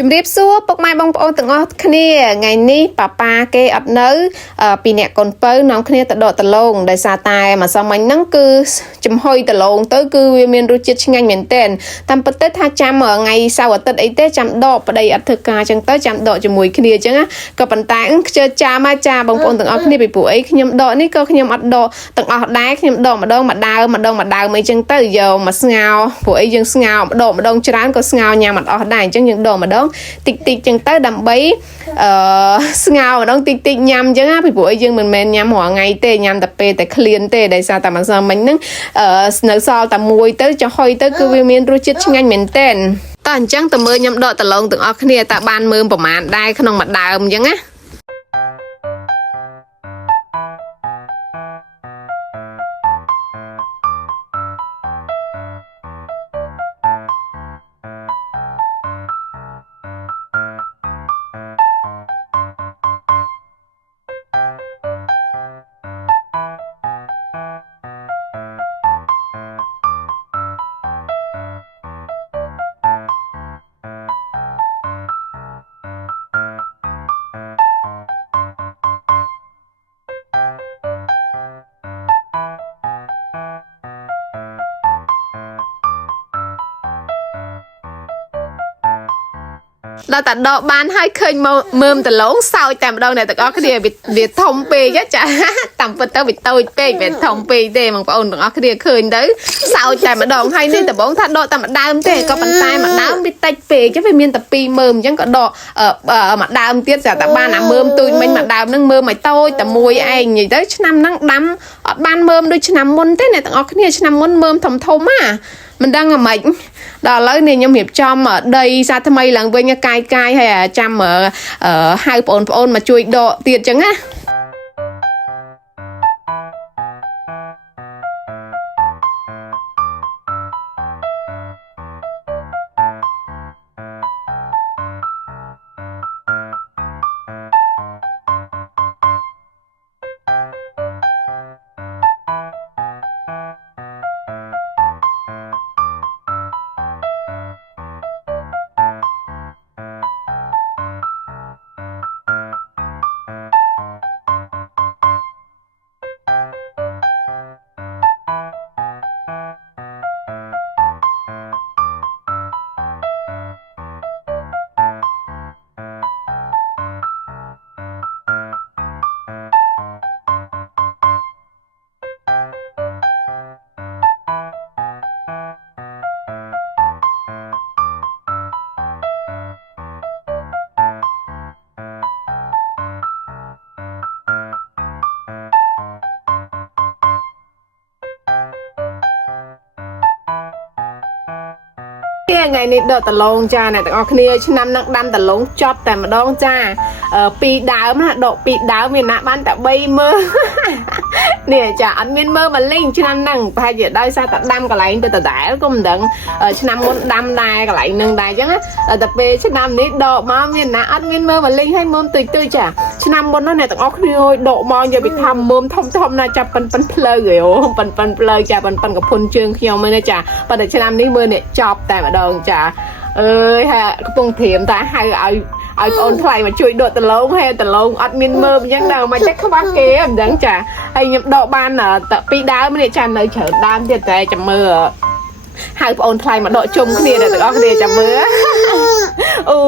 ជំរាបសួរពុកម៉ែបងប្អូនទាំងអស់គ្នាថ្ងៃនេះប៉ាប៉ាគេអត់នៅពីអ្នកកូនពៅនាំគ្នាទៅដកដលងដោយសារតែម្សិលមិញហ្នឹងគឺចំហុយដលងទៅគឺវាមានរសជាតិឆ្ងាញ់មែនទែនតាមពិតទៅថាចាំថ្ងៃសៅរ៍អាទិត្យអីទេចាំដកប្តីអត់ធ្វើការអញ្ចឹងទៅចាំដកជាមួយគ្នាអញ្ចឹងក៏ប៉ុន្តែខ្ជិលចាំមកចាបងប្អូនទាំងអស់គ្នាពីព្រោះអីខ្ញុំដកនេះក៏ខ្ញុំអត់ដកទាំងអស់ដែរខ្ញុំដកម្ដងម្ដើមអីចឹងទៅយកមកស្ងោរព្រោះអីយើងស្ងោរម្ដងច្រើនក៏ស្ងោរញ៉ាំអត់អស់ដែរអញ្ចឹងយើងដកម្ដងតិចចឹងទៅដើម្បីស្ងោរម្ដងតិចញ៉ាំអញ្ចឹងពីព្រោះអីយើងមិនមែនញ៉ាំរាល់ថ្ងៃទេញ៉ាំតែពេលតែឃ្លានទេដោយសារតែម្សិលមិញហ្នឹងនៅសល់តែមួយទៅចុះហុយទៅគឺវាមានរសជាតិឆ្ងាញ់មែនទែនតើអញ្ចឹងតើមើលខ្ញុំដកដលងទាំងអស់គ្នាតើបានមើលប្រមាណដែរក្នុងមួយដើមអញ្ចឹងណាដល់តែដកបានហើយឃើញមើមដលងសោចតែម្ដងអ្នកទាំងអស់គ្នាវាធំពេកចាតាមពិតទៅវាតូចពេកវាធំពេកទេបងប្អូនទាំងអស់គ្នាឃើញទៅសោចតែម្ដងហើយនេះដំបងថាដកតែម្ដើមទេក៏ប៉ុន្តែម្ដើមវាតិចពេកវាមានតែ2មើមអញ្ចឹងក៏ដកម្ដើមទៀតចាតែបានអាមើមទូចមិញម្ដើមហ្នឹងមើមឲ្យតូចតែមួយឯងនិយាយទៅឆ្នាំហ្នឹងដាំអត់បានមើមដូចឆ្នាំមុនទេអ្នកទាំងអស់គ្នាឆ្នាំមុនមើមធំណាមិនដឹងអាម៉េចដល់ឥឡូវនេះខ្ញុំរៀបចំដីសាថ្មីឡើងវិញកាយហើយចាំហៅបងប្អូនមកជួយដកទៀតចឹងណាថ្ងៃនេះដកដលងចាអ្នកទាំងអស់គ្នាឆ្នាំនឹងដាំដលងចប់តែម្ដងចា2ដើមណាដក2ដើមមានណាបានតែ3មើលនេះចាអត់មានមើលមកលេងឆ្នាំហ្នឹងប្រហែលជាដោយសារតែដាំកន្លែងទៅដដែលក៏មិនដឹងឆ្នាំមុនដាំដែរកន្លែងហ្នឹងដែរអញ្ចឹងតែពេលឆ្នាំនេះដកមកមានណាអត់មានមើលមកលេងឲ្យមើលទុយចាឆ្នាំមុនណាអ្នកទាំងអស់គ្នាដកមកយកពីថាមើលធំណាចាប់ប៉ិនផ្លូវប៉ិនផ្លូវចាប៉ិនកពុនជើងខ្ញុំហ្នឹងចាប៉ុន្តែឆ្នាំនេះមើលនេះចប់តែម្ដងចាអើយហាកំពុងត្រៀមតែហៅឲ្យបងអូនថ្លៃមកជួយដកដលងហើយដលងអត់មានមើលអញ្ចឹងដល់មិនតែខ្វះគេអញ្ចឹងចាហើយខ្ញុំដកបានតែ2ដើមនេះចានៅច្រើនដើមទៀតតែចាំមើលហៅបងអូនថ្លៃមកដកជុំគ្នាទាំងអស់គ្នាចាំមើលអូ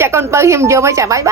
ចាកូនបើខ្ញុំយកមកចាបាយ